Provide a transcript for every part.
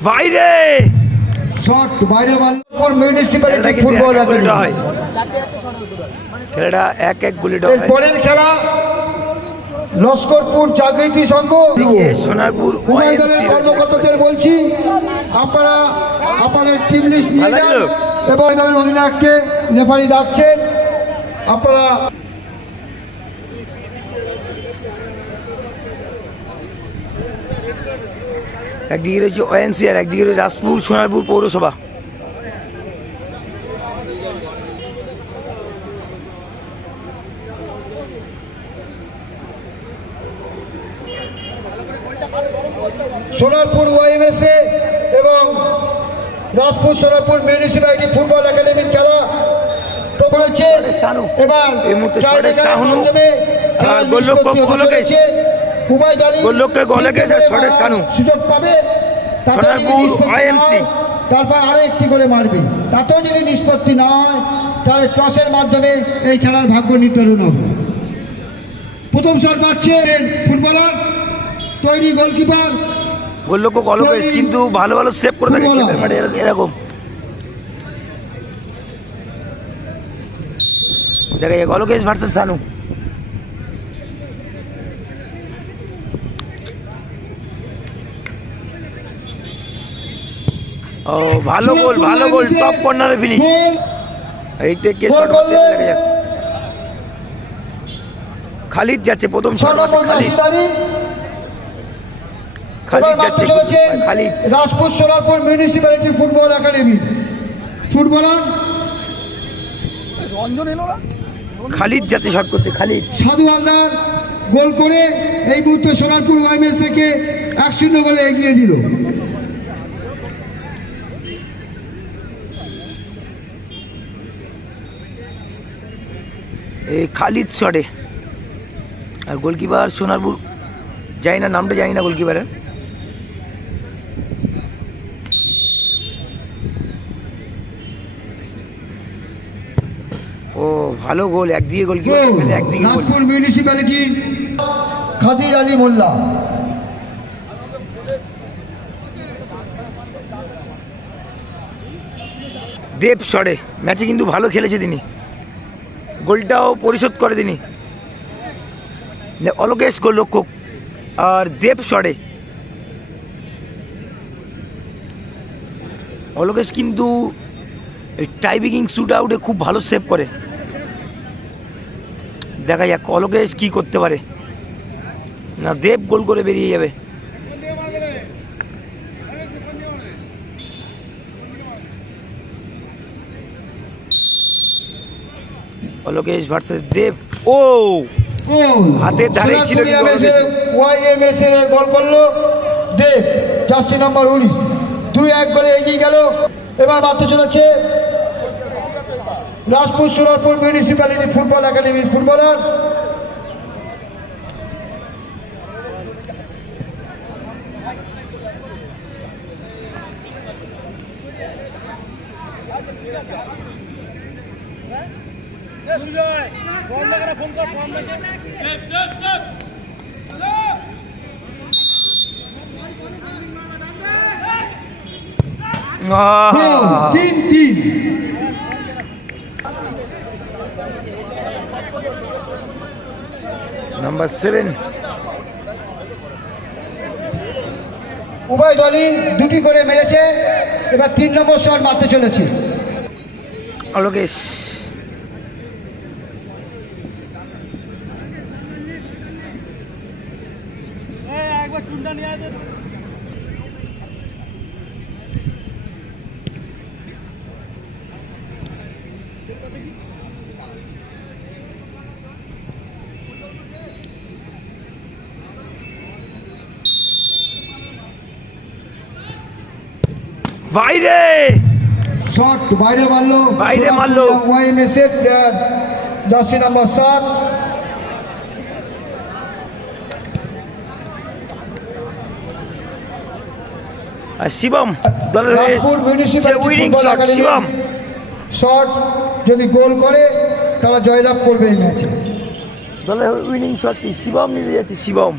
বাইরে! শট বাইরে খেলাটা মিউনিসিপ্যালিটি ফুটবল এক এক একাডেমি। হয় খেলাটা এক এক গুলি হয় পরের খেলা লস্করপুর জাগৃতি সংঘ। সোনারপুর। কর্মকর্তাদের বলছি আপনারা আপনাদের টিম লিস্ট নিয়ে যান এবং অধিনায়ককে রেফারি ডাকছেন। আপনারা একদিকে রয়েছে ওএমসি আর একদিকে রয়েছে রাজপুর সোনারপুর পৌরসভা সোনারপুর ওয়াইএমএসএ এবং রাজপুর সোনারপুর মিউনিসিপ্যালিটি ফুটবল একাডেমির খেলা বলেছে শানু। এবার গোলরক্ষক গোলকেশ। গোলকেশ। সুযোগ পাবে তারপর আরও একটি করে মারবে। তাতেও যদি নিষ্পত্তি না হয় তাহলে টসের মাধ্যমে এই খেলার ভাগ্য নির্ধারণ হবে। প্রথম শট পাচ্ছে ফুটবলার তৈরি গোলকিপার। কিন্তু ভালো ভালো সেভ করে থাকে এর- এরকম। দেখা যাক অলকেশ ভার্সেস সানু ও ভালো গোল ভালো গোল টপ কর্নারে ফিনিশ গোল এই থেকে শট মারতে করলেন। যাক খালিদ যাচ্ছে প্রথম শট মারতে খালিদ। খালিদ যাচ্ছে Khalid. Rajpur Sonarpur municipality football academy footballer? Khalid যাচ্ছে শট করতে খালিদ। সাধু হালদার গোল করে এই মুহূর্তে সোনারপুর ওয়াইএমএসএ কে এক শূন্য গোলে এগিয়ে দিল। এই খালিদ শটে আর গোলকিপার সোনারপুর জানি না নামটা জানি না গোলকিপারের। ও ভালো গোল একদিকে গোলকিপার গোল একদিকে নাগপুর মিউনিসিপ্যালিটির খাদির আলী মোল্লা। দেব শটে ম্যাচে কিন্তু ভালো খেলেছে তিনি। গোলটাও পরিশোধ করে তিনি অলকেশ গোলরক্ষক আর দেব শটে অলকেশ কিন্তু টাইবিকিং শুট আউটে খুব ভালো সেভ করে। দেখা যাক অলকেশ কি করতে পারে। না, দেব গোল করে বেরিয়ে যাবে। অলকেশ ভার্সেস দেব। ও! হাতের ধারে ছিল গোল করল। দেব জার্সি নম্বর উনিশ। দুই এক গোলে এগিয়ে গেল। এবার মাত্র চলেছে রাজপুর সোনারপুর মিউনিসিপ্যালিটি ফুটবল একাডেমির ফুটবলার গোল আহ! তিন তিন নাম্বার সেভেন উভয় দলই দুটি করে মেরেছে এবার তিন নম্বর শট মারতে চলেছে। অলোকেশ। বাইরে শট বাইরে মারলো বাইরে মারলো। ওয়াইএমএসএ প্লেয়ার জার্সি নাম্বার সাত আর শিবম দলের উইনিং শট শিবম। শট যদি গোল করে তারা জয়লাভ করবে এই ম্যাচে দলের উইনিং শটটি শিবম নিতে যাচ্ছে শিবম।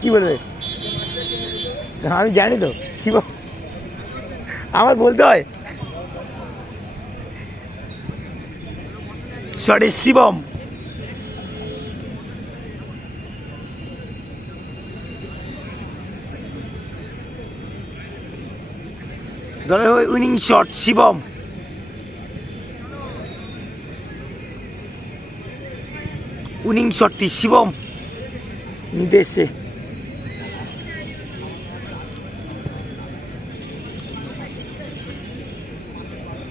কি বলবে? আমি জানি তো শিবম। আমার বলতে হয়। সরি শিবম। দলের হয়ে উইনিং শট শিবম। উইনিং শটটি শিবম। এসছে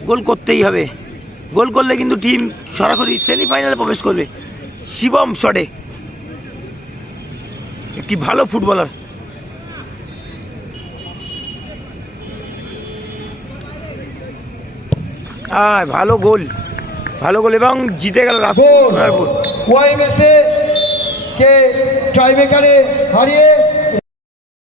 গোল করতেই হবে। গোল করলে কিন্তু টিম সরাসরি সেমিফাইনালে প্রবেশ করবে। শিবম শটে একটি ভালো ফুটবলার আয় ভালো গোল। ভালো গোল এবং জিতে গোল সোনারপুর। ওয়াইএমএসএ কে ট্রাইবেকারে হারিয়ে